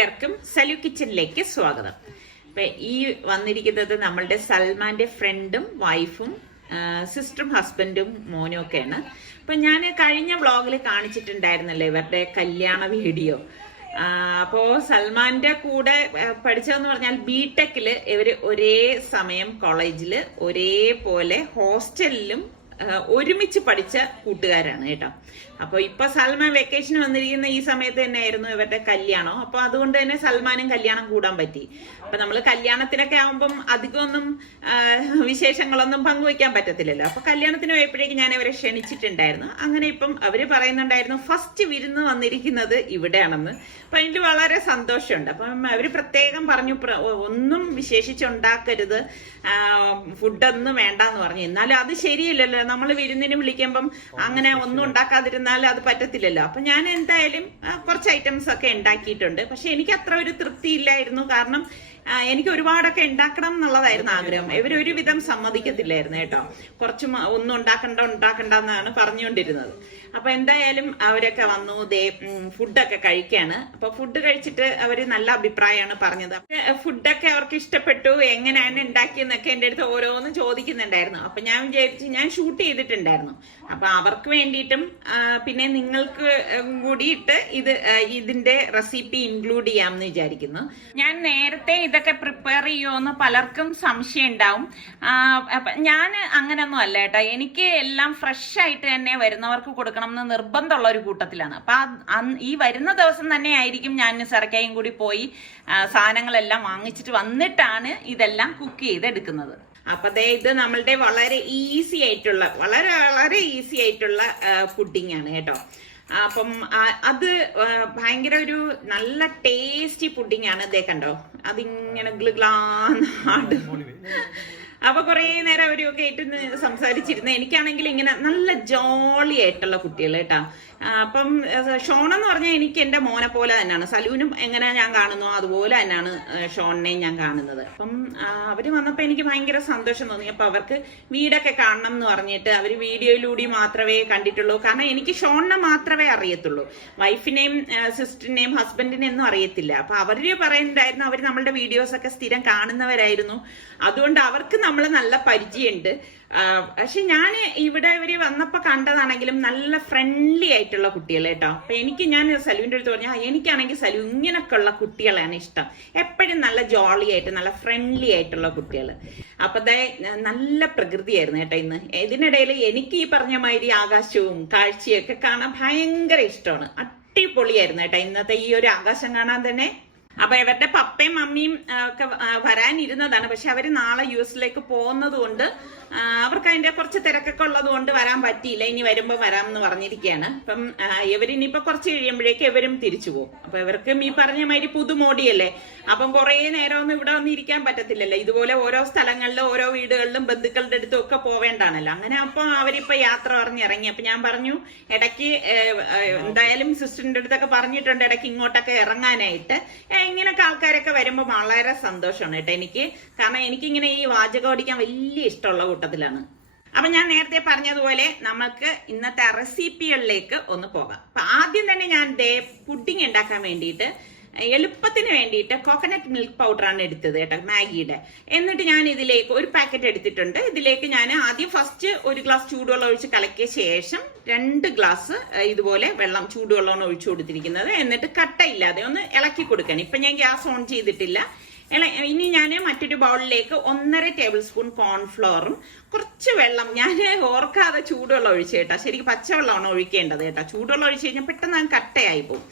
എല്ലാവർക്കും സലു കിച്ചനിലേക്ക് സ്വാഗതം. അപ്പൊ ഈ വന്നിരിക്കുന്നത് നമ്മളുടെ സൽമാന്റെ ഫ്രണ്ടും വൈഫും സിസ്റ്ററും ഹസ്ബൻഡും മോനും ഒക്കെയാണ്. അപ്പൊ ഞാൻ കഴിഞ്ഞ വ്ളോഗിൽ കാണിച്ചിട്ടുണ്ടായിരുന്നല്ലോ ഇവരുടെ കല്യാണ വീഡിയോ. അപ്പോ സൽമാന്റെ കൂടെ പഠിച്ചതെന്ന് പറഞ്ഞാൽ ബിടെക്കില് ഇവര് ഒരേ സമയം കോളേജില് ഒരേപോലെ ഹോസ്റ്റലിലും ഒരുമിച്ച് പഠിച്ച കൂട്ടുകാരാണ് കേട്ടോ. അപ്പൊ ഇപ്പൊ സൽമാൻ വെക്കേഷൻ വന്നിരിക്കുന്ന ഈ സമയത്ത് തന്നെയായിരുന്നു ഇവരുടെ കല്യാണം. അപ്പൊ അതുകൊണ്ട് തന്നെ സൽമാനും കല്യാണം കൂടാൻ പറ്റി. അപ്പൊ നമ്മള് കല്യാണത്തിനൊക്കെ ആവുമ്പം അധികമൊന്നും വിശേഷങ്ങളൊന്നും പങ്കുവയ്ക്കാൻ പറ്റത്തില്ലല്ലോ. അപ്പൊ കല്യാണത്തിന് പോയപ്പോഴേക്ക് ഞാൻ അവരെ ക്ഷണിച്ചിട്ടുണ്ടായിരുന്നു. അങ്ങനെ ഇപ്പം അവര് പറയുന്നുണ്ടായിരുന്നു ഫസ്റ്റ് വിരുന്ന് വന്നിരിക്കുന്നത് ഇവിടെയാണെന്ന്. അപ്പൊ അതിൽ വളരെ സന്തോഷമുണ്ട്. അപ്പം അവര് പ്രത്യേകം പറഞ്ഞു ഒന്നും വിശേഷിച്ചുണ്ടാക്കരുത്, ഫുഡൊന്നും വേണ്ടെന്ന് പറഞ്ഞു. എന്നാലും അത് ശരിയല്ലല്ലോ, നമ്മൾ വിരുന്നിന് വിളിക്കുമ്പം അങ്ങനെ ഒന്നും ഉണ്ടാക്കാതിരുന്നാൽ അത് പറ്റത്തില്ലല്ലോ. അപ്പൊ ഞാൻ എന്തായാലും കുറച്ച് ഐറ്റംസ് ഒക്കെ ഉണ്ടാക്കിയിട്ടുണ്ട്. പക്ഷെ എനിക്ക് അത്ര ഒരു തൃപ്തി ഇല്ലായിരുന്നു. കാരണം എനിക്ക് ഒരുപാടൊക്കെ ഉണ്ടാക്കണം എന്നുള്ളതായിരുന്നു ആഗ്രഹം. ഇവരൊരു വിധം സമ്മതിക്കത്തില്ലായിരുന്നു കേട്ടോ. കുറച്ച് ഒന്നും ഉണ്ടാക്കണ്ട എന്നാണ് പറഞ്ഞുകൊണ്ടിരുന്നത്. അപ്പൊ എന്തായാലും അവരൊക്കെ വന്നു, ഫുഡൊക്കെ കഴിക്കാണ്. അപ്പൊ ഫുഡ് കഴിച്ചിട്ട് അവര് നല്ല അഭിപ്രായമാണ് പറഞ്ഞത്. ഫുഡൊക്കെ അവർക്ക് ഇഷ്ടപ്പെട്ടു, എങ്ങനെയാണ് ഉണ്ടാക്കിയെന്നൊക്കെ എന്റെ അടുത്ത് ഓരോന്നും ചോദിക്കുന്നുണ്ടായിരുന്നു. അപ്പൊ ഞാൻ വിചാരിച്ചു, ഞാൻ ഷൂട്ട് ചെയ്തിട്ടുണ്ടായിരുന്നു. അപ്പൊ അവർക്ക് വേണ്ടിയിട്ടും പിന്നെ നിങ്ങൾക്ക് കൂടിയിട്ട് ഇതിന്റെ റെസിപ്പി ഇൻക്ലൂഡ് ചെയ്യാമെന്ന് വിചാരിക്കുന്നു. ഞാൻ നേരത്തെ ഇതൊക്കെ പ്രിപ്പയർ ചെയ്യുമെന്ന് പലർക്കും സംശയം ഉണ്ടാവും. ഞാൻ അങ്ങനൊന്നും അല്ല കേട്ടോ. എനിക്ക് എല്ലാം ഫ്രഷ് ആയിട്ട് തന്നെ വരുന്നവർക്ക് കൊടുക്കണം എന്ന് നിർബന്ധമുള്ള ഒരു കൂട്ടത്തിലാണ്. അപ്പൊ ഈ വരുന്ന ദിവസം തന്നെ ആയിരിക്കും ഞാൻ സെറക്കായും കൂടി പോയി സാധനങ്ങളെല്ലാം വാങ്ങിച്ചിട്ട് വന്നിട്ടാണ് ഇതെല്ലാം കുക്ക് ചെയ്തെടുക്കുന്നത്. അപ്പൊ ഇത് നമ്മളുടെ വളരെ ഈസി ആയിട്ടുള്ള വളരെ ഈസി ആയിട്ടുള്ള പുഡിംഗ് ആണ് കേട്ടോ. അപ്പം അത് ഭയങ്കര ഒരു നല്ല ടേസ്റ്റി പുഡിംഗ് ആണ്. ഇതേ കണ്ടോ, അതിങ്ങനെ ഗ്ലുഗ്ലാട്. അപ്പൊ കുറെ നേരം അവരൊക്കെ ആയിട്ട് സംസാരിച്ചിരുന്നു. എനിക്കാണെങ്കിൽ ഇങ്ങനെ നല്ല ജോളി ആയിട്ടുള്ള കുട്ടികൾ കേട്ടാ. അപ്പം ഷോൺ എന്ന് പറഞ്ഞാൽ എനിക്ക് എന്റെ മോനെ പോലെ തന്നെയാണ്. സലൂനും എങ്ങനെ ഞാൻ കാണുന്നു അതുപോലെ തന്നെയാണ് ഷോണിനെയും ഞാൻ കാണുന്നത്. അപ്പം അവര് വന്നപ്പോ എനിക്ക് ഭയങ്കര സന്തോഷം തോന്നി. അപ്പൊ അവർക്ക് വീടൊക്കെ കാണണം എന്ന് പറഞ്ഞിട്ട് അവര് വീഡിയോയിലൂടെ മാത്രമേ കണ്ടിട്ടുള്ളൂ. കാരണം എനിക്ക് ഷോണിനെ മാത്രമേ അറിയത്തുള്ളൂ, വൈഫിനെയും സിസ്റ്ററിനെയും ഹസ്ബൻഡിനെയും ഒന്നും അറിയത്തില്ല. അപ്പൊ അവര് പറയുന്നുണ്ടായിരുന്നു അവര് നമ്മളുടെ വീഡിയോസ് ഒക്കെ സ്ഥിരം കാണുന്നവരായിരുന്നു, അതുകൊണ്ട് അവർക്ക് നമ്മൾ നല്ല പരിചയമുണ്ട്. പക്ഷെ ഞാൻ ഇവിടെ ഇവര് വന്നപ്പോ കണ്ടതാണെങ്കിലും നല്ല ഫ്രണ്ട്ലി ആയിട്ടുള്ള കുട്ടികൾ കേട്ടോ. അപ്പൊ ഞാൻ സലുവിന്റെ അടുത്ത് പറഞ്ഞാൽ എനിക്കാണെങ്കിൽ സലു ഇങ്ങനൊക്കെ ഉള്ള കുട്ടികളാണ് ഇഷ്ടം. എപ്പോഴും നല്ല ജോളി ആയിട്ട് നല്ല ഫ്രണ്ട്ലി ആയിട്ടുള്ള കുട്ടികൾ. അപ്പത്തെ നല്ല പ്രകൃതിയായിരുന്നു കേട്ടോ ഇന്ന്. ഇതിനിടയിൽ എനിക്ക് ഈ പറഞ്ഞ മാതിരി ആകാശവും കാഴ്ചയൊക്കെ കാണാൻ ഭയങ്കര ഇഷ്ടമാണ്. അടിപൊളിയായിരുന്നു കേട്ടോ ഇന്നത്തെ ഈ ഒരു ആകാശം കാണാൻ തന്നെ. അപ്പൊ ഇവരുടെ പപ്പയും മമ്മിയും ഒക്കെ വരാനിരുന്നതാണ്. പക്ഷെ അവര് നാളെ യുഎസിലേക്ക് പോകുന്നത് കൊണ്ട് അവർക്ക് അതിന്റെ കുറച്ച് തിരക്കൊക്കെ ഉള്ളത് കൊണ്ട് വരാൻ പറ്റിയില്ല. ഇനി വരുമ്പോ വരാം എന്ന് പറഞ്ഞിരിക്കുകയാണ്. അപ്പം ഇവരിനിയിപ്പോ കുറച്ച് കഴിയുമ്പോഴേക്ക് ഇവരും തിരിച്ചു പോകും. അപ്പൊ ഇവർക്കും ഈ പറഞ്ഞ മാതിരി പുതുമോടിയല്ലേ, അപ്പം കുറെ നേരമൊന്നും ഇവിടെ വന്ന് ഇരിക്കാൻ പറ്റത്തില്ലല്ലോ. ഇതുപോലെ ഓരോ സ്ഥലങ്ങളിലും ഓരോ വീടുകളിലും ബന്ധുക്കളുടെ അടുത്തും ഒക്കെ പോവേണ്ടാണല്ലോ. അങ്ങനെ അപ്പൊ അവരിപ്പോ യാത്ര പറഞ്ഞിറങ്ങി. അപ്പൊ ഞാൻ പറഞ്ഞു ഇടയ്ക്ക് എന്തായാലും സിസ്റ്ററിന്റെ അടുത്തൊക്കെ പറഞ്ഞിട്ടുണ്ട് ഇടയ്ക്ക് ഇങ്ങോട്ടൊക്കെ ഇറങ്ങാനായിട്ട്. ഇങ്ങനൊക്കെ ആൾക്കാരൊക്കെ വരുമ്പോൾ വളരെ സന്തോഷമാണ് കേട്ടോ എനിക്ക്. കാരണം എനിക്കിങ്ങനെ ഈ വാചകം ഓടിക്കാൻ വലിയ ഇഷ്ടമുള്ള കൂട്ടത്തിലാണ്. അപ്പൊ ഞാൻ നേരത്തെ പറഞ്ഞതുപോലെ നമുക്ക് ഇന്നത്തെ റെസിപ്പികളിലേക്ക് ഒന്ന് പോകാം. അപ്പൊ ആദ്യം തന്നെ ഞാൻ പുഡിംഗ് ഉണ്ടാക്കാൻ വേണ്ടിയിട്ട് എളുപ്പത്തിന് വേണ്ടിയിട്ട് കോക്കനട്ട് മിൽക്ക് പൗഡറാണ് എടുത്തത് കേട്ടോ, മാഗിയുടെ. എന്നിട്ട് ഞാൻ ഇതിലേക്ക് ഒരു പാക്കറ്റ് എടുത്തിട്ടുണ്ട്. ഇതിലേക്ക് ഞാൻ ആദ്യം ഫസ്റ്റ് ഒരു ഗ്ലാസ് ചൂടുവെള്ളം ഒഴിച്ച് കലക്കിയ ശേഷം 2 ഗ്ലാസ് ഇതുപോലെ ചൂടുവെള്ളമാണ് ഒഴിച്ചു കൊടുത്തിരിക്കുന്നത്. എന്നിട്ട് കട്ടയില്ലാതെ ഒന്ന് ഇളക്കി കൊടുക്കണം. ഇപ്പൊ ഞാൻ ഗ്യാസ് ഓൺ ചെയ്തിട്ടില്ല. ഇനി ഞാൻ മറ്റൊരു ബൗളിലേക്ക് 1.5 ടേബിൾ സ്പൂൺ കോൺഫ്ലോറും കുറച്ച് വെള്ളം, ഞാൻ ഓർക്കാതെ ചൂടുവെള്ളം ഒഴിച്ചു കേട്ടോ. ശരിക്കും പച്ചവെള്ളമാണ് ഒഴിക്കേണ്ടത് കേട്ടോ. ചൂടുവെള്ളം ഒഴിച്ചു കഴിഞ്ഞാൽ പെട്ടെന്ന് കട്ടയായി പോകും.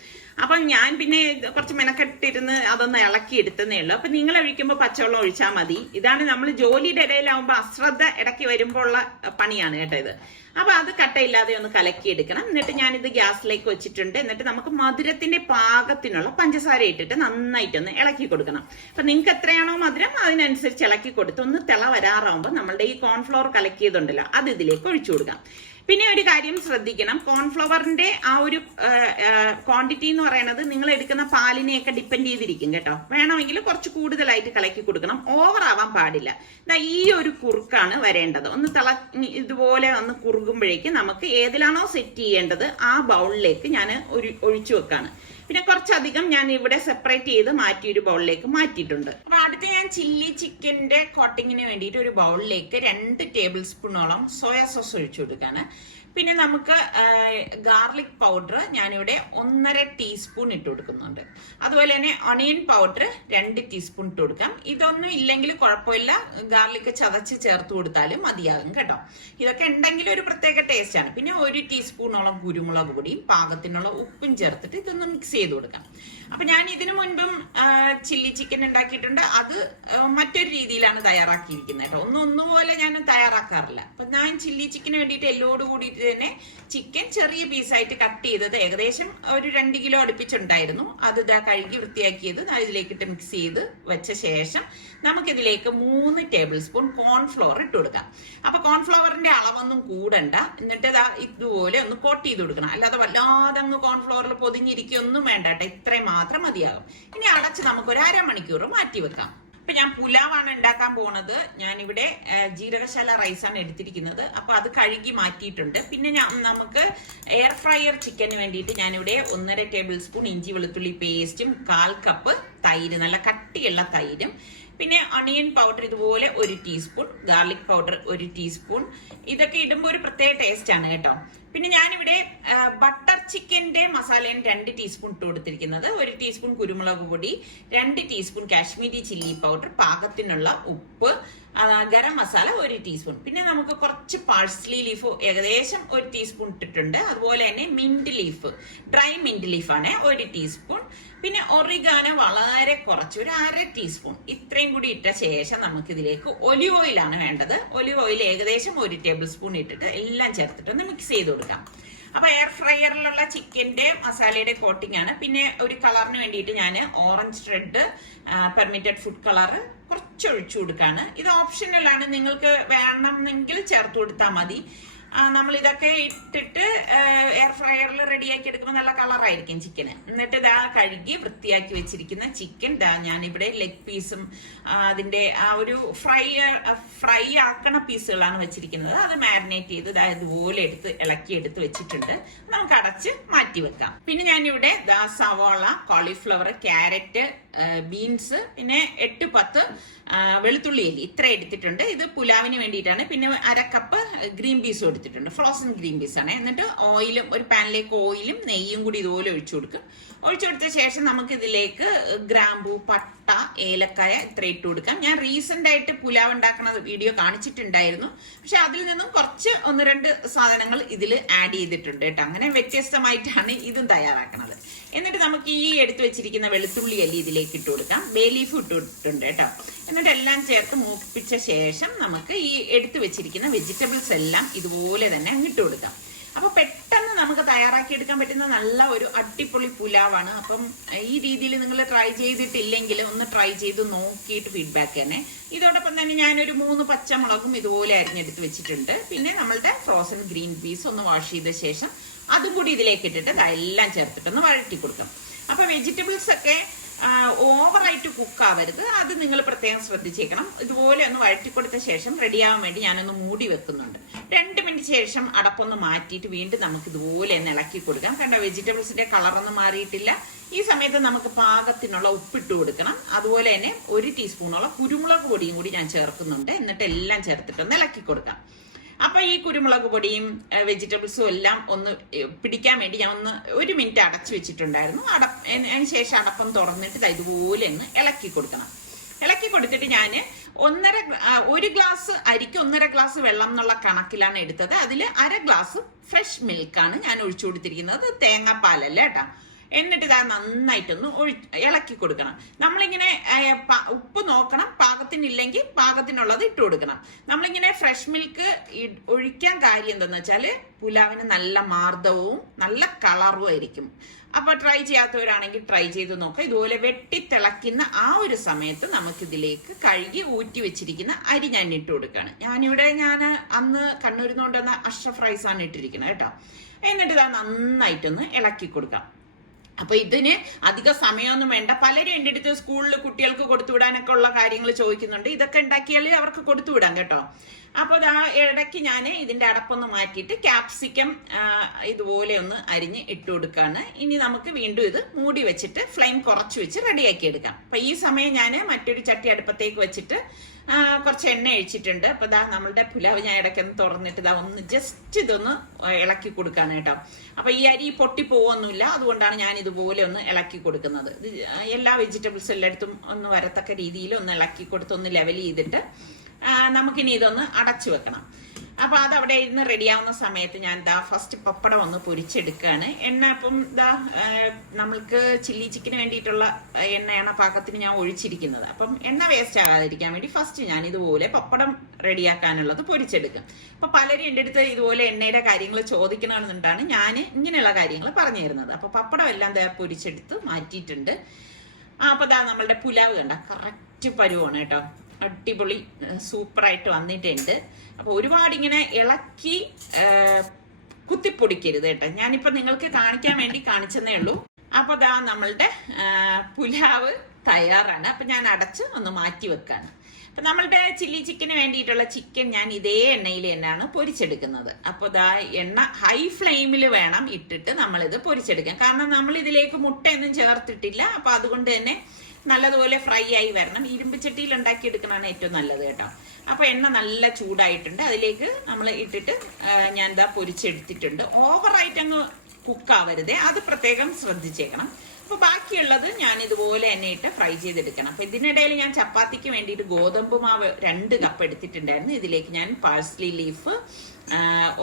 അപ്പൊ ഞാൻ പിന്നെ കുറച്ച് മെനക്കെട്ടിരുന്ന് അതൊന്ന് ഇളക്കി എടുത്തതേ ഉള്ളൂ. അപ്പൊ നിങ്ങൾ ഒഴിക്കുമ്പോൾ പച്ചവെള്ളം ഒഴിച്ചാൽ മതി. ഇതാണ് നമ്മൾ ജോലിയുടെ ഇടയിലാവുമ്പോൾ അശ്രദ്ധ ഇടയ്ക്ക് വരുമ്പോൾ ഉള്ള പണിയാണ് കേട്ടോ ഇത്. അപ്പൊ അത് കട്ടയില്ലാതെ ഒന്ന് കലക്കിയെടുക്കണം. എന്നിട്ട് ഞാനിത് ഗ്യാസിലേക്ക് വെച്ചിട്ടുണ്ട്. എന്നിട്ട് നമുക്ക് മധുരത്തിന്റെ പാകത്തിനുള്ള പഞ്ചസാര ഇട്ടിട്ട് നന്നായിട്ടൊന്ന് ഇളക്കി കൊടുക്കണം. അപ്പൊ നിങ്ങൾക്ക് എത്രയാണോ മധുരം അതിനനുസരിച്ച് ഇളക്കി കൊടുത്ത് ഒന്ന് തിള വരാറാവുമ്പോൾ നമ്മളുടെ ഈ കോൺഫ്ലവർ കലക്കിയതുണ്ടല്ലോ അത് ഇതിലേക്ക് ഒഴിച്ചു കൊടുക്കാം. പിന്നെ ഒരു കാര്യം ശ്രദ്ധിക്കണം, കോൺഫ്ലവറിന്റെ ആ ഒരു ക്വാണ്ടിറ്റി എന്ന് പറയുന്നത് നിങ്ങൾ എടുക്കുന്ന പാലിനെയൊക്കെ ഡിപ്പെൻഡ് ചെയ്തിരിക്കും കേട്ടോ. വേണമെങ്കിൽ കുറച്ച് കൂടുതലായിട്ട് കലക്കി കൊടുക്കണം, ഓവർ ആവാൻ പാടില്ല. ഈ ഒരു കുറുക്കാണ് വരേണ്ടത്. ഒന്ന് ഇതുപോലെ ഒന്ന് കുറുകുമ്പോഴേക്ക് നമുക്ക് ഏതിലാണോ സെറ്റ് ചെയ്യേണ്ടത് ആ ബൗളിലേക്ക് ഞാൻ ഒഴിച്ചു വെക്കാണ്. പിന്നെ കുറച്ചധികം ഞാൻ ഇവിടെ സെപ്പറേറ്റ് ചെയ്ത് മാറ്റി ഒരു ബൗളിലേക്ക് മാറ്റിയിട്ടുണ്ട്. അപ്പൊ അടുത്ത് ഞാൻ ചില്ലി ചിക്കന്റെ കോട്ടിങ്ങിന് വേണ്ടിയിട്ട് ഒരു ബൗളിലേക്ക് 2 ടേബിൾ സ്പൂണോളം സോയാ സോസ് ഒഴിച്ചു കൊടുക്കാണ്. പിന്നെ നമുക്ക് ഗാർലിക് പൗഡർ ഞാനിവിടെ 1.5 ടീസ്പൂൺ ഇട്ട് കൊടുക്കുന്നുണ്ട്. അതുപോലെ തന്നെ ഒണിയൻ പൗഡർ 2 ടീസ്പൂൺ ഇട്ട് കൊടുക്കാം. ഇതൊന്നും ഇല്ലെങ്കിൽ കുഴപ്പമില്ല, ഗാർലിക് ചതച്ച് ചേർത്ത് കൊടുത്താലും മതിയാകും കേട്ടോ. ഇതൊക്കെ ഉണ്ടെങ്കിൽ ഒരു പ്രത്യേക ടേസ്റ്റ് ആണ്. പിന്നെ 1 ടീസ്പൂണോളം കുരുമുളക് പൊടിയും പാകത്തിനുള്ള ഉപ്പും ചേർത്തിട്ട് ഇതൊന്ന് മിക്സ് ചെയ്ത് കൊടുക്കാം. അപ്പൊ ഞാൻ ഇതിനു മുൻപും ചില്ലി ചിക്കൻ ഉണ്ടാക്കിയിട്ടുണ്ട്. അത് മറ്റൊരു രീതിയിലാണ് തയ്യാറാക്കിയിരിക്കുന്നത് കേട്ടോ. ഒന്നുപോലെ ഞാൻ തയ്യാറാക്കാറില്ല. അപ്പൊ ഞാൻ ചില്ലി ചിക്കന് വേണ്ടിയിട്ട് എല്ലോട് കൂടിയിട്ട് തന്നെ ചിക്കൻ ചെറിയ പീസായിട്ട് കട്ട് ചെയ്തത് ഏകദേശം ഒരു 2 കിലോ അടുപ്പിച്ചുണ്ടായിരുന്നു. അത് കഴുകി വൃത്തിയാക്കിയത് ഇതിലേക്കിട്ട് മിക്സ് ചെയ്ത് വെച്ച ശേഷം നമുക്കിതിലേക്ക് 3 ടേബിൾ സ്പൂൺ കോൺഫ്ലോർ ഇട്ട് കൊടുക്കാം. അപ്പൊ കോൺഫ്ലവറിന്റെ അളവൊന്നും കൂടണ്ട. എന്നിട്ട് ഇതുപോലെ ഒന്ന് കോട്ട് ചെയ്ത് കൊടുക്കണം. അല്ലാതെ വല്ലാതെ അങ്ങ് കോൺഫ്ലോറിൽ പൊതിഞ്ഞിരിക്കൊന്നും വേണ്ട കേട്ടോ. ഇത്രയും മാത്രം മതിയാകും. ഇനി അടച്ച് നമുക്ക് ഒരു അരമണിക്കൂർ മാറ്റി വെക്കാം. ഇപ്പൊ ഞാൻ പുലാവാണ് ഉണ്ടാക്കാൻ പോണത്. ഞാനിവിടെ ജീരകശാല റൈസാണ് എടുത്തിരിക്കുന്നത്. അപ്പൊ അത് കഴുകി മാറ്റിയിട്ടുണ്ട്. പിന്നെ നമുക്ക് എയർ ഫ്രയർ ചിക്കന് വേണ്ടിയിട്ട് ഞാനിവിടെ 1.5 ടേബിൾ സ്പൂൺ ഇഞ്ചി വെളുത്തുള്ളി പേസ്റ്റും 1/4 കപ്പ് തൈര്, നല്ല കട്ടിയുള്ള തൈരും, പിന്നെ ഒണിയൻ പൗഡർ ഇതുപോലെ 1 ടീസ്പൂൺ, ഗാർലിക് പൗഡർ 1 ടീസ്പൂൺ. ഇതൊക്കെ ഇടുമ്പോൾ ഒരു പ്രത്യേക ടേസ്റ്റ് ആണ് കേട്ടോ. പിന്നെ ഞാനിവിടെ ബട്ടർ ചിക്കന്റെ മസാലയും 2 ടീസ്പൂൺ ഇട്ട് കൊടുത്തിരിക്കുന്നത്. 1 ടീസ്പൂൺ കുരുമുളക് പൊടി, 2 ടീസ്പൂൺ കാശ്മീരി ചില്ലി പൗഡർ, പാകത്തിനുള്ള ഉപ്പ്, ഗരം മസാല 1 ടീസ്പൂൺ. പിന്നെ നമുക്ക് കുറച്ച് പാഴ്സ്ലി ലീഫ് ഏകദേശം 1 ടീസ്പൂൺ ഇട്ടിട്ടുണ്ട്. അതുപോലെ തന്നെ മിന്റ് ലീഫ്, ഡ്രൈ മിന്റ് ലീഫാണ് 1 ടീസ്പൂൺ. പിന്നെ ഒറിഗാനോ വളരെ കുറച്ച്, ഒരു 1/2 ടീസ്പൂൺ. ഇത്രയും കൂടി ഇട്ട ശേഷം നമുക്ക് ഇതിലേക്ക് ഒലിവ് ഓയിലാണ് വേണ്ടത്. ഒലിവ് ഓയിൽ ഏകദേശം 1 ടേബിൾ സ്പൂൺ ഇട്ടിട്ട് എല്ലാം ചേർത്തിട്ട് ഒന്ന് മിക്സ് ചെയ്ത് കൊടുക്കാം. അപ്പൊ എയർ ഫ്രയറിലുള്ള ചിക്കന്റെ മസാലയുടെ കോട്ടിംഗ് ആണ്. പിന്നെ ഒരു കളറിന് വേണ്ടിയിട്ട് ഞാൻ orange red permitted food colour കുറച്ച് ഒഴിച്ചു കൊടുക്കാണ്. ഇത് ഓപ്ഷണൽ ആണ്, നിങ്ങൾക്ക് വേണമെന്നെങ്കിൽ ചേർത്ത് കൊടുത്താൽ മതി. നമ്മൾ ഇതൊക്കെ ഇട്ടിട്ട് എയർ ഫ്രയറിൽ റെഡിയാക്കി എടുക്കുമ്പോൾ നല്ല കളറായിരിക്കും ചിക്കന്. എന്നിട്ട് കഴുകി വൃത്തിയാക്കി വെച്ചിരിക്കുന്ന ചിക്കൻ ഞാൻ ഇവിടെ ലെഗ് പീസും അതിന്റെ ഒരു ഫ്രൈ ആക്കണ പീസുകളാണ് വെച്ചിരിക്കുന്നത്. അത് മാരിനേറ്റ് ചെയ്ത് ഇതുപോലെ ഇളക്കി എടുത്ത് വെച്ചിട്ടുണ്ട്. നമുക്ക് അടച്ച് മാറ്റി വെക്കാം. പിന്നെ ഞാനിവിടെ സവാള, കോളിഫ്ലവർ, ക്യാരറ്റ്, ബീൻസ്, പിന്നെ 8-10 വെളുത്തുള്ളി അല്ലി ഇത്ര എടുത്തിട്ടുണ്ട്. ഇത് പുലാവിന് വേണ്ടിയിട്ടാണ്. പിന്നെ 1/2 കപ്പ് ഗ്രീൻ പീസും എടുത്തിട്ടുണ്ട്, ഫ്രോസൺ ഗ്രീൻ പീസ് ആണ്. എന്നിട്ട് ഓയിലും ഒരു പാനിലേക്ക് ഓയിലും നെയ്യും കൂടി ഇതുപോലെ ഒഴിച്ചു കൊടുക്കും. ഒഴിച്ചു കൊടുത്ത ശേഷം നമുക്ക് ഇതിലേക്ക് ഗ്രാമ്പൂ, പട്ട, ഏലക്കായ ഇത്ര ഇട്ട് കൊടുക്കാം. ഞാൻ റീസെന്റ് ആയിട്ട് പുലാവ് ഉണ്ടാക്കുന്ന വീഡിയോ കാണിച്ചിട്ടുണ്ടായിരുന്നു. പക്ഷെ അതിൽ നിന്നും കുറച്ച് 1-2 സാധനങ്ങൾ ഇതിൽ ആഡ് ചെയ്തിട്ടുണ്ട് കേട്ടോ. അങ്ങനെ വ്യത്യസ്തമായിട്ടാണ് ഇതും തയ്യാറാക്കുന്നത്. എന്നിട്ട് നമുക്ക് ഈ എടുത്തു വെച്ചിരിക്കുന്ന വെളുത്തുള്ളി അല്ലി ഇതിലേക്ക് ഇട്ട് കൊടുക്കാം. ബേ ലീഫ് ഇട്ടിട്ടുണ്ട് കേട്ടോ. എന്നിട്ട് എല്ലാം ചേർത്ത് മൂപ്പിച്ച ശേഷം നമുക്ക് ഈ എടുത്തു വെച്ചിരിക്കുന്ന വെജിറ്റബിൾസ് എല്ലാം ഇതുപോലെ തന്നെ ഇട്ട് കൊടുക്കാം. അപ്പൊ പെട്ടെന്ന് നമുക്ക് തയ്യാറാക്കി എടുക്കാൻ പറ്റുന്ന നല്ല ഒരു അടിപൊളി പുലാവാണ്. അപ്പം ഈ രീതിയിൽ നിങ്ങൾ ട്രൈ ചെയ്തിട്ടില്ലെങ്കിൽ ഒന്ന് ട്രൈ ചെയ്ത് നോക്കിയിട്ട് ഫീഡ്ബാക്ക് തന്നെ. ഇതോടൊപ്പം തന്നെ ഞാനൊരു 3 പച്ചമുളകും ഇതുപോലെ അരിഞ്ഞെടുത്ത് വെച്ചിട്ടുണ്ട്. പിന്നെ നമ്മളുടെ ഫ്രോസൺ ഗ്രീൻ പീസ് ഒന്ന് വാഷ് ചെയ്ത ശേഷം അതും കൂടി ഇതിലേക്ക് ഇട്ടിട്ട് എല്ലാം ചേർത്തിട്ടൊന്ന് വഴറ്റി കൊടുക്കാം. അപ്പൊ വെജിറ്റബിൾസ് ഒക്കെ ഓവറായിട്ട് കുക്ക് ആവരുത്, അത് നിങ്ങൾ പ്രത്യേകം ശ്രദ്ധിച്ചേക്കണം. ഇതുപോലെ ഒന്ന് വഴറ്റി കൊടുത്ത ശേഷം റെഡിയാവാൻ വേണ്ടി ഞാനൊന്ന് മൂടി വെക്കുന്നുണ്ട്. 2 മിനിറ്റ് ശേഷം അടപ്പൊന്ന് മാറ്റിയിട്ട് വീണ്ടും നമുക്ക് ഇതുപോലെ ഒന്ന് ഇളക്കി കൊടുക്കാം. കണ്ടോ, വെജിറ്റബിൾസിന്റെ കളറൊന്നും മാറിയിട്ടില്ല. ഈ സമയത്ത് നമുക്ക് പാകത്തിനുള്ള ഉപ്പിട്ട് കൊടുക്കണം. അതുപോലെ തന്നെ 1 ടീസ്പൂണോളം കുരുമുളക് പൊടിയും കൂടി ഞാൻ ചേർക്കുന്നുണ്ട്. എന്നിട്ട് എല്ലാം ചേർത്തിട്ടൊന്ന് ഇളക്കി കൊടുക്കാം. അപ്പൊ ഈ കുരുമുളക് പൊടിയും വെജിറ്റബിൾസും എല്ലാം ഒന്ന് പിടിക്കാൻ വേണ്ടി ഞാൻ 1 മിനിറ്റ് അടച്ചു വെച്ചിട്ടുണ്ടായിരുന്നു. അതിന് ശേഷം അടപ്പം തുറന്നിട്ട് ഇതുപോലെ ഒന്ന് ഇളക്കി കൊടുക്കണം. ഇളക്കി കൊടുത്തിട്ട് ഞാൻ 1 ഗ്ലാസ് അരിക്ക് 1.5 ഗ്ലാസ് വെള്ളം എന്നുള്ള കണക്കിലാണ് എടുത്തത്. അതിൽ 1/2 ഗ്ലാസ് ഫ്രഷ് മിൽക്കാണ് ഞാൻ ഒഴിച്ചു കൊടുത്തിരിക്കുന്നത്. തേങ്ങാപ്പാലല്ല കേട്ടോ. എന്നിട്ട് നന്നായിട്ടൊന്ന് ഇളക്കി കൊടുക്കണം. നമ്മളിങ്ങനെ ഉപ്പ് നോക്കണം, പാകത്തിനില്ലെങ്കിൽ പാകത്തിനുള്ളത് ഇട്ട് കൊടുക്കണം. നമ്മളിങ്ങനെ ഫ്രഷ് മിൽക്ക് ഒഴിക്കാൻ കാര്യം എന്താന്ന് വെച്ചാല് പുലാവിന് നല്ല മാർദ്ദവും നല്ല കളറും ആയിരിക്കും. അപ്പൊ ട്രൈ ചെയ്യാത്തവരാണെങ്കിൽ ട്രൈ ചെയ്ത് നോക്കാം. ഇതുപോലെ വെട്ടിത്തിളക്കുന്ന ആ ഒരു സമയത്ത് നമുക്കിതിലേക്ക് കഴുകി ഊറ്റി വെച്ചിരിക്കുന്ന അരി ഞാൻ ഇട്ട് കൊടുക്കുകയാണ്. ഞാൻ അന്ന് കണ്ണൂരിൽ നിന്ന് കൊണ്ടുവന്ന അഷ്റഫ് റൈസാണ് ഇട്ടിരിക്കുന്നത് കേട്ടോ. എന്നിട്ട് നന്നായിട്ടൊന്ന് ഇളക്കി കൊടുക്കാം. അപ്പൊ ഇതിന് അധിക സമയമൊന്നും വേണ്ട. പലരും എൻ്റെ അടുത്ത് സ്കൂളിൽ കുട്ടികൾക്ക് കൊടുത്തുവിടാനൊക്കെ ഉള്ള കാര്യങ്ങൾ ചോദിക്കുന്നുണ്ട്. ഇതൊക്കെ ഉണ്ടാക്കിയാൽ അവർക്ക് കൊടുത്തുവിടാം കേട്ടോ. അപ്പൊ ഇടയ്ക്ക് ഞാൻ ഇതിന്റെ അടപ്പൊന്ന് മാറ്റിയിട്ട് ക്യാപ്സിക്കം ഇതുപോലെ ഒന്ന് അരിഞ്ഞ് ഇട്ട് കൊടുക്കാണ്. ഇനി നമുക്ക് വീണ്ടും ഇത് മൂടി വെച്ചിട്ട് ഫ്ലെയിം കുറച്ച് വെച്ച് റെഡിയാക്കി എടുക്കാം. അപ്പൊ ഈ സമയം ഞാൻ മറ്റൊരു ചട്ടി അടുപ്പത്തേക്ക് വെച്ചിട്ട് കുറച്ച് എണ്ണ ഒഴിച്ചിട്ടുണ്ട്. അപ്പൊ നമ്മളുടെ പുലാവ് ഞാൻ ഇടയ്ക്കൊന്ന് തുറന്നിട്ട് ഒന്ന് ജസ്റ്റ് ഇതൊന്ന് ഇളക്കി കൊടുക്കാണ് കേട്ടോ. അപ്പൊ ഈ അരി പൊട്ടി പോവൊന്നുമില്ല, അതുകൊണ്ടാണ് ഞാൻ ഇതുപോലെ ഒന്ന് ഇളക്കി കൊടുക്കുന്നത്. എല്ലാ വെജിറ്റബിൾസും എല്ലായിടത്തും ഒന്ന് വരത്തക്ക രീതിയിൽ ഒന്ന് ഇളക്കി കൊടുത്ത് ഒന്ന് ലെവൽ ചെയ്തിട്ട് നമുക്കിനി ഇതൊന്ന് അടച്ചു വെക്കണം. അപ്പൊ അത് അവിടെ ഇരുന്ന് റെഡിയാവുന്ന സമയത്ത് ഞാൻ ഫസ്റ്റ് പപ്പടം ഒന്ന് പൊരിച്ചെടുക്കുകയാണ്. എണ്ണ അപ്പം നമ്മൾക്ക് ചില്ലി ചിക്കന് വേണ്ടിയിട്ടുള്ള എണ്ണയാണ് പാകത്തിന് ഞാൻ ഒഴിച്ചിരിക്കുന്നത്. അപ്പം എണ്ണ വേസ്റ്റ് ആകാതിരിക്കാൻ വേണ്ടി ഫസ്റ്റ് ഞാൻ ഇതുപോലെ പപ്പടം റെഡിയാക്കാനുള്ളത് പൊരിച്ചെടുക്കും. അപ്പൊ പലരും എൻ്റെ അടുത്ത് ഇതുപോലെ എണ്ണയുടെ കാര്യങ്ങൾ ചോദിക്കണമെന്നുണ്ടാണ് ഞാൻ ഇങ്ങനെയുള്ള കാര്യങ്ങൾ പറഞ്ഞു തരുന്നത്. അപ്പൊ പപ്പടം എല്ലാം പൊരിച്ചെടുത്ത് മാറ്റിയിട്ടുണ്ട്. അപ്പൊ നമ്മളുടെ പുലാവ് കണ്ട കറക്റ്റ് പരുവാണ് കേട്ടോ. അടിപൊളി സൂപ്പറായിട്ട് വന്നിട്ടുണ്ട്. അപ്പൊ ഒരുപാട് ഇങ്ങനെ ഇളക്കി കുത്തിപ്പൊടിക്കരുത് കേട്ടോ. ഞാനിപ്പോ നിങ്ങൾക്ക് കാണിക്കാൻ വേണ്ടി കാണിച്ചതേ ഉള്ളൂ. അപ്പൊ നമ്മളുടെ പുലാവ് തയ്യാറാണ്. അപ്പൊ ഞാൻ അടച്ച് ഒന്ന് മാറ്റി വെക്കാണ്. അപ്പൊ നമ്മളുടെ ചില്ലി ചിക്കന് വേണ്ടിയിട്ടുള്ള ചിക്കൻ ഞാൻ ഇതേ എണ്ണയിൽ തന്നെയാണ് പൊരിച്ചെടുക്കുന്നത്. അപ്പൊ എണ്ണ ഹൈ ഫ്ലെയിമിൽ വേണം ഇട്ടിട്ട് നമ്മളിത് പൊരിച്ചെടുക്കാം. കാരണം നമ്മൾ ഇതിലേക്ക് മുട്ടയൊന്നും ചേർത്തിട്ടില്ല. അപ്പൊ അതുകൊണ്ട് തന്നെ നല്ലതുപോലെ ഫ്രൈ ആയി വരണം. ഇരുമ്പ് ചട്ടിയിൽ ഉണ്ടാക്കി എടുക്കണതാണ് ഏറ്റവും നല്ലത് കേട്ടോ. അപ്പൊ എണ്ണ നല്ല ചൂടായിട്ടുണ്ട്. അതിലേക്ക് നമ്മൾ ഇട്ടിട്ട് ഞാൻ പൊരിച്ചെടുത്തിട്ടുണ്ട്. ഓവറായിട്ട് അങ്ങ് കുക്കാവരുതേ, അത് പ്രത്യേകം ശ്രദ്ധിച്ചേക്കണം. അപ്പൊ ബാക്കിയുള്ളത് ഞാൻ ഇതുപോലെ തന്നെ ഇട്ട് ഫ്രൈ ചെയ്തെടുക്കണം. അപ്പൊ ഇതിനിടയിൽ ഞാൻ ചപ്പാത്തിക്ക് വേണ്ടിയിട്ട് ഗോതമ്പ് മാവ് 2 കപ്പ് എടുത്തിട്ടുണ്ടായിരുന്നു. ഇതിലേക്ക് ഞാൻ parsley leaf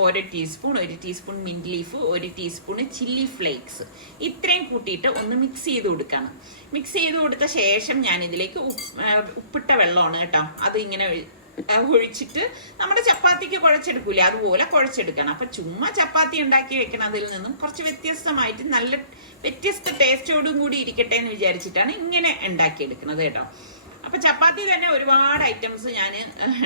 1 teaspoon mint leaf, 1 teaspoon chilli flakes ഇത്രയും കൂട്ടിയിട്ട് ഒന്ന് മിക്സ് ചെയ്ത് കൊടുക്കണം. മിക്സ് ചെയ്ത് കൊടുത്ത ശേഷം ഞാൻ ഇതിലേക്ക് ഉപ്പിട്ട വെള്ളമാണ് കേട്ടോ, അത് ഇങ്ങനെ ഒഴിച്ചിട്ട് നമ്മുടെ ചപ്പാത്തിക്ക് കുഴച്ചെടുക്കൂലേ അതുപോലെ കുഴച്ചെടുക്കണം. അപ്പൊ ചുമ്മാ ചപ്പാത്തി ഉണ്ടാക്കി വെക്കണതിൽ നിന്നും കുറച്ച് വ്യത്യസ്തമായിട്ട് നല്ല വ്യത്യസ്ത ടേസ്റ്റോടും കൂടി ഇരിക്കട്ടെ എന്ന് വിചാരിച്ചിട്ടാണ് ഇങ്ങനെ ഉണ്ടാക്കിയെടുക്കുന്നത് കേട്ടോ. അപ്പൊ ചപ്പാത്തി തന്നെ ഒരുപാട് ഐറ്റംസ് ഞാൻ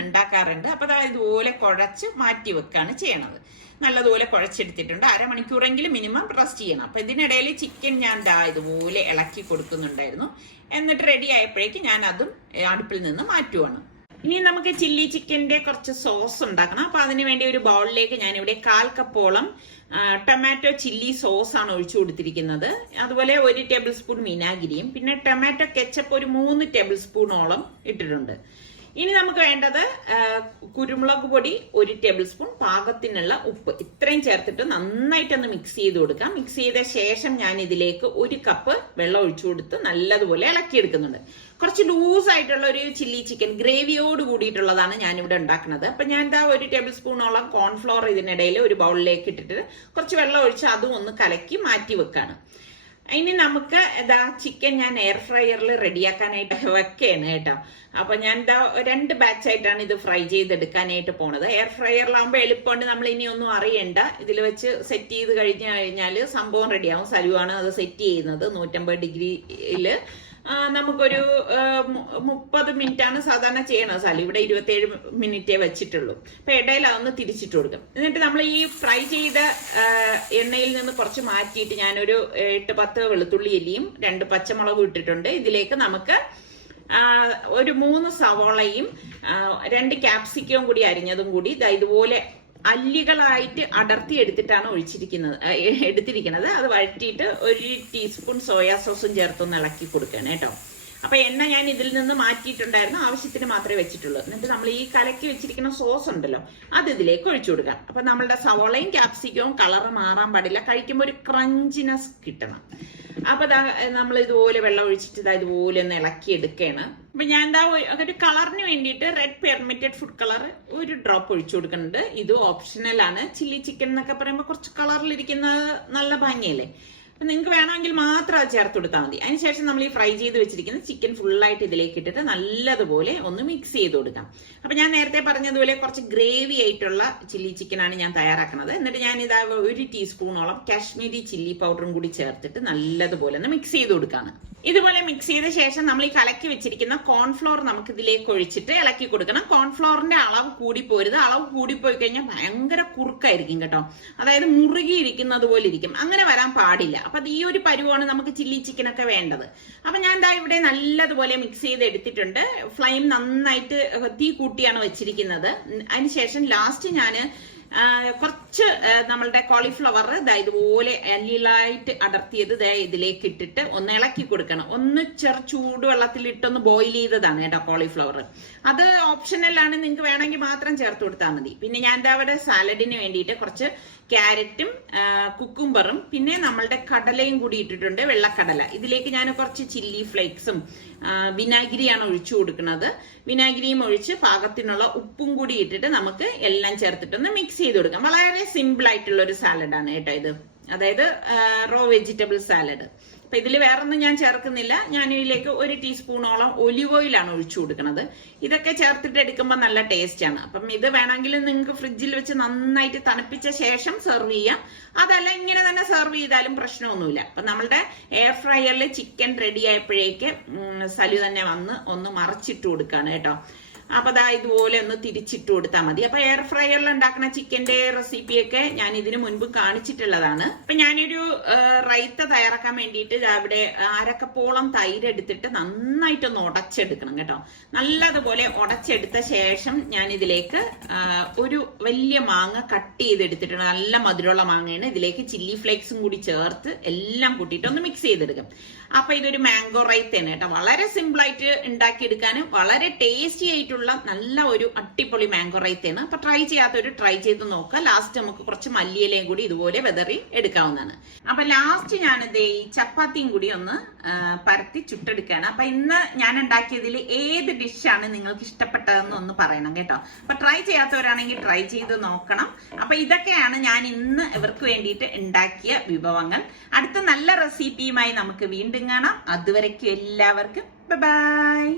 ഉണ്ടാക്കാറുണ്ട്. അപ്പൊ ഇതുപോലെ കുഴച്ച് മാറ്റി വെക്കാണ് ചെയ്യണത്. നല്ലതുപോലെ കുഴച്ചെടുത്തിട്ടുണ്ട്. അരമണിക്കൂറെങ്കിലും മിനിമം റെസ്റ്റ് ചെയ്യണം. അപ്പൊ ഇതിനിടയിൽ ചിക്കൻ ഞാൻ ഇതുപോലെ ഇളക്കി കൊടുക്കുന്നുണ്ടായിരുന്നു. എന്നിട്ട് റെഡി ആയപ്പോഴേക്ക് ഞാൻ അതും അടുപ്പിൽ നിന്ന് മാറ്റുവാണ്. ഇനി നമുക്ക് ചില്ലി ചിക്കന്റെ കുറച്ച് സോസ് ഉണ്ടാക്കണം. അപ്പൊ അതിന് വേണ്ടി ഒരു ബൗളിലേക്ക് ഞാൻ ഇവിടെ 1/4 കപ്പോളം ടൊമാറ്റോ ചില്ലി സോസ് ആണ് ഒഴിച്ചു കൊടുത്തിരിക്കുന്നത്. അതുപോലെ 1 ടേബിൾ സ്പൂൺ വിനാഗിരിയും പിന്നെ ടൊമാറ്റോ കെച്ചപ്പ് ഒരു 3 ടേബിൾ സ്പൂണോളം ഇട്ടിട്ടുണ്ട്. ഇനി നമുക്ക് വേണ്ടത് കുരുമുളക് പൊടി 1 ടേബിൾ സ്പൂൺ, പാകത്തിനുള്ള ഉപ്പ്, ഇത്രയും ചേർത്തിട്ട് നന്നായിട്ടൊന്ന് മിക്സ് ചെയ്ത് കൊടുക്കാം. മിക്സ് ചെയ്ത ശേഷം ഞാൻ ഇതിലേക്ക് 1 കപ്പ് വെള്ളം ഒഴിച്ചു കൊടുത്ത് നല്ലതുപോലെ ഇളക്കിയെടുക്കുന്നുണ്ട്. കുറച്ച് ലൂസ് ആയിട്ടുള്ള ഒരു ചില്ലി ചിക്കൻ ഗ്രേവിയോട് കൂടിയിട്ടുള്ളതാണ് ഞാനിവിടെ ഉണ്ടാക്കുന്നത്. അപ്പൊ ഞാൻ 1 ടേബിൾ സ്പൂണോളം കോൺഫ്ലോർ ഇതിനിടയിൽ ഒരു ബൗളിലേക്ക് ഇട്ടിട്ട് കുറച്ച് വെള്ളം ഒഴിച്ച് അതും ഒന്ന് കലക്കി മാറ്റി വെക്കാണ്. ഇനി നമുക്ക് ചിക്കൻ ഞാൻ എയർ ഫ്രയറിൽ റെഡിയാക്കാനായിട്ട് വെക്കുകയാണ് കേട്ടോ. അപ്പൊ ഞാൻ 2 ബാച്ചായിട്ടാണ് ഇത് ഫ്രൈ ചെയ്തെടുക്കാനായിട്ട് പോണത്. എയർ ഫ്രയറിലാകുമ്പോൾ എളുപ്പമുണ്ട്, നമ്മൾ ഇനി ഒന്നും അറിയണ്ട. ഇതിൽ വെച്ച് സെറ്റ് ചെയ്ത് കഴിഞ്ഞാൽ സംഭവം റെഡിയാവും. സലുവാണ് അത് സെറ്റ് ചെയ്യുന്നത്. 150 ഡിഗ്രിയിൽ നമുക്കൊരു 30 മിനിറ്റ് ആണ് സാധാരണ ചെയ്യണത്. സലു ഇവിടെ 27 മിനിറ്റേ വെച്ചിട്ടുള്ളൂ. അപ്പൊ ഇടയിൽ അതൊന്ന് തിരിച്ചിട്ട് കൊടുക്കും. എന്നിട്ട് നമ്മൾ ഈ ഫ്രൈ ചെയ്ത എണ്ണയിൽ നിന്ന് കുറച്ച് മാറ്റിയിട്ട് ഞാനൊരു 8-10 വെളുത്തുള്ളി അല്ലിയും 2 പച്ചമുളകും ഇട്ടിട്ടുണ്ട്. ഇതിലേക്ക് നമുക്ക് ഒരു 3 സവോളയും 2 ക്യാപ്സിക്കവും കൂടി അരിഞ്ഞതും കൂടി ഇതുപോലെ അല്ലികളായിട്ട് അടർത്തി എടുത്തിട്ടാണ് എടുത്തിരിക്കുന്നത്. അത് വഴറ്റിയിട്ട് 1 ടീസ്പൂൺ സോയാ സോസും ചേർത്തൊന്ന് ഇളക്കി കൊടുക്കണം കേട്ടോ. അപ്പൊ എണ്ണ ഞാൻ ഇതിൽ നിന്ന് മാറ്റിയിട്ടുണ്ടായിരുന്നു, ആവശ്യത്തിന് മാത്രമേ വെച്ചിട്ടുള്ളൂ. എന്നിട്ട് നമ്മൾ ഈ കലക്കി വെച്ചിരിക്കുന്ന സോസ് ഉണ്ടല്ലോ അത് ഇതിലേക്ക് ഒഴിച്ചു കൊടുക്കാം. അപ്പൊ നമ്മളുടെ സവോളയും ക്യാപ്സിക്കവും കളറ് മാറാൻ പാടില്ല, കഴിക്കുമ്പോൾ ഒരു ക്രഞ്ചിനെസ് കിട്ടണം. അപ്പൊ നമ്മൾ ഇതുപോലെ വെള്ളം ഒഴിച്ചിട്ട് ഇതുപോലെ ഒന്ന് ഇളക്കി എടുക്കുകയാണ്. അപ്പൊ ഞാൻ ഒരു കളറിന് വേണ്ടിയിട്ട് red permitted food colour 1 drop ഒഴിച്ചു കൊടുക്കുന്നുണ്ട്. ഇത് ഓപ്ഷണൽ ആണ്. ചില്ലി ചിക്കൻ എന്നൊക്കെ പറയുമ്പോൾ കുറച്ച് കളറിലിരിക്കുന്നത് നല്ല ഭംഗിയല്ലേ. അപ്പൊ നിങ്ങൾക്ക് വേണമെങ്കിൽ മാത്രം അത് ചേർത്ത് കൊടുത്താൽ മതി. അതിനുശേഷം നമ്മൾ ഈ ഫ്രൈ ചെയ്ത് വെച്ചിരിക്കുന്ന ചിക്കൻ ഫുള്ളായിട്ട് ഇതിലേക്ക് ഇട്ടിട്ട് നല്ലതുപോലെ ഒന്ന് മിക്സ് ചെയ്ത് കൊടുക്കാം. അപ്പൊ ഞാൻ നേരത്തെ പറഞ്ഞതുപോലെ കുറച്ച് ഗ്രേവി ആയിട്ടുള്ള ചില്ലി ചിക്കനാണ് ഞാൻ തയ്യാറാക്കുന്നത്. എന്നിട്ട് ഞാൻ 1 ടീസ്പൂണോളം കാശ്മീരി ചില്ലി പൗഡറും കൂടി ചേർത്തിട്ട് നല്ലതുപോലെ ഒന്ന് മിക്സ് ചെയ്ത് കൊടുക്കാണ്. ഇതുപോലെ മിക്സ് ചെയ്ത ശേഷം നമ്മൾ ഈ കലക്കി വെച്ചിരിക്കുന്ന കോൺഫ്ലോർ നമുക്ക് ഇതിലേക്ക് ഒഴിച്ചിട്ട് ഇളക്കി കൊടുക്കണം. കോൺഫ്ലോറിന്റെ അളവ് കൂടിപ്പോരുത്. അളവ് കൂടിപ്പോയി കഴിഞ്ഞാൽ ഭയങ്കര കുറുക്കായിരിക്കും കേട്ടോ. അതായത് മുറുകിയിരിക്കുന്നത് പോലെ ഇരിക്കും. അങ്ങനെ വരാൻ പാടില്ല. അപ്പൊ അത് ഈ ഒരു പരുവാണ് നമുക്ക് ചില്ലി ചിക്കൻ ഒക്കെ വേണ്ടത്. അപ്പൊ ഞാൻ ദാ ഇവിടെ നല്ലതുപോലെ മിക്സ് ചെയ്ത് എടുത്തിട്ടുണ്ട്. ഫ്ലെയിം നന്നായിട്ട് തീ കൂട്ടിയാണ് വെച്ചിരിക്കുന്നത്. അതിനുശേഷം ലാസ്റ്റ് ഞാൻ കുറച്ച് നമ്മളുടെ കോളിഫ്ലവർ ഇതുപോലെ അല്ലിലായിട്ട് അടർത്തിയത് ഇതിലേക്ക് ഇട്ടിട്ട് ഒന്ന് ഇളക്കി കൊടുക്കണം. ഒന്ന് ചൂടുവെള്ളത്തിൽ ഇട്ടൊന്ന് ബോയിൽ ചെയ്തതാണ് കേട്ടോ കോളിഫ്ലവർ. അത് ഓപ്ഷണലാണ്, നിങ്ങൾക്ക് വേണമെങ്കിൽ മാത്രം ചേർത്ത് കൊടുത്താൽ മതി. പിന്നെ ഞാൻ അവിടെ സാലഡിന് വേണ്ടിയിട്ട് കുറച്ച് ക്യാരറ്റും കുക്കുംബറും പിന്നെ നമ്മളുടെ കടലയും കൂടി ഇട്ടിട്ടുണ്ട്, വെള്ളക്കടല. ഇതിലേക്ക് ഞാൻ കുറച്ച് ചില്ലി ഫ്ലേക്സും വിനാഗിരിയാണ് ഒഴിച്ചു കൊടുക്കുന്നത്. വിനാഗിരിയും ഒഴിച്ച് പാകത്തിനുള്ള ഉപ്പും കൂടി ഇട്ടിട്ട് നമുക്ക് എല്ലാം ചേർത്തിട്ടൊന്ന് മിക്സ് ചെയ്ത് കൊടുക്കാം. വളരെ സിമ്പിൾ ആയിട്ടുള്ള ഒരു സാലഡാണ് കേട്ടോ ഇത്, അതായത് റോ വെജിറ്റബിൾ സാലഡ്. അപ്പൊ ഇതിൽ വേറൊന്നും ഞാൻ ചേർക്കുന്നില്ല. ഞാൻ ഇതിലേക്ക് 1 ടീസ്പൂണോളം ഒലിവ് ഓയിലാണ് ഒഴിച്ചു കൊടുക്കുന്നത്. ഇതൊക്കെ ചേർത്തിട്ട് എടുക്കുമ്പോൾ നല്ല ടേസ്റ്റ് ആണ്. അപ്പം ഇത് വേണമെങ്കിൽ നിങ്ങൾക്ക് ഫ്രിഡ്ജിൽ വെച്ച് നന്നായിട്ട് തണുപ്പിച്ച ശേഷം സെർവ് ചെയ്യാം. അതല്ല ഇങ്ങനെ തന്നെ സെർവ് ചെയ്താലും പ്രശ്നമൊന്നുമില്ല. അപ്പൊ നമ്മളുടെ എയർ ഫ്രയറിൽ ചിക്കൻ റെഡി ആയപ്പോഴേക്ക് സലു തന്നെ വന്ന് ഒന്ന് മറച്ചിട്ട് കൊടുക്കാണ് കേട്ടോ. അപ്പൊ ദാ ഇതുപോലെ ഒന്ന് തിരിച്ചിട്ട് കൊടുത്താൽ മതി. അപ്പൊ എയർ ഫ്രയറിൽ ഉണ്ടാക്കുന്ന ചിക്കന്റെ റെസിപ്പിയൊക്കെ ഞാൻ ഇതിനു മുൻപ് കാണിച്ചിട്ടുള്ളതാണ്. അപ്പൊ ഞാനൊരു റൈത്ത തയ്യാറാക്കാൻ വേണ്ടിയിട്ട് അവിടെ 1/2 കപ്പോളം തൈര് എടുത്തിട്ട് നന്നായിട്ടൊന്ന് ഉടച്ചെടുക്കണം കേട്ടോ. നല്ലതുപോലെ ഉടച്ചെടുത്ത ശേഷം ഞാൻ ഇതിലേക്ക് ഒരു വലിയ മാങ്ങ കട്ട് ചെയ്തെടുത്തിട്ടുണ്ട്. നല്ല മധുരമുള്ള മാങ്ങയാണ്. ഇതിലേക്ക് ചില്ലി ഫ്ലേക്സും കൂടി ചേർത്ത് എല്ലാം കൂട്ടിയിട്ട് ഒന്ന് മിക്സ് ചെയ്തെടുക്കും. അപ്പൊ ഇതൊരു മാംഗോ റൈത്തയാണ് കേട്ടോ. വളരെ സിമ്പിൾ ആയിട്ട് ഉണ്ടാക്കിയെടുക്കാനും വളരെ ടേസ്റ്റി ആയിട്ടുള്ള നല്ല ഒരു അടിപൊളി മാംഗോ റൈത്തയാണ്. അപ്പൊ ട്രൈ ചെയ്യാത്തവര് ട്രൈ ചെയ്ത് നോക്കുക. ലാസ്റ്റ് നമുക്ക് കുറച്ച് മല്ലിയിലയും കൂടി ഇതുപോലെ വെതറി എടുക്കാവുന്നതാണ്. അപ്പൊ ലാസ്റ്റ് ഞാനിത് ഈ ചപ്പാത്തിയും കൂടി ഒന്ന് പരത്തി ചുട്ടെടുക്കുകയാണ്. അപ്പൊ ഇന്ന് ഞാൻ ഉണ്ടാക്കിയതിൽ ഏത് ഡിഷാണ് നിങ്ങൾക്ക് ഇഷ്ടപ്പെട്ടതെന്ന് ഒന്ന് പറയണം കേട്ടോ. അപ്പൊ ട്രൈ ചെയ്യാത്തവരാണെങ്കിൽ ട്രൈ ചെയ്ത് നോക്കണം. അപ്പൊ ഇതൊക്കെയാണ് ഞാൻ ഇന്ന് ഇവർക്ക് വേണ്ടിയിട്ട് ഉണ്ടാക്കിയ വിഭവങ്ങൾ. അടുത്ത നല്ല റെസിപ്പിയുമായി നമുക്ക് വീണ്ടും കാണാം. അതുവരയ്ക്കും എല്ലാവർക്കും ബൈ.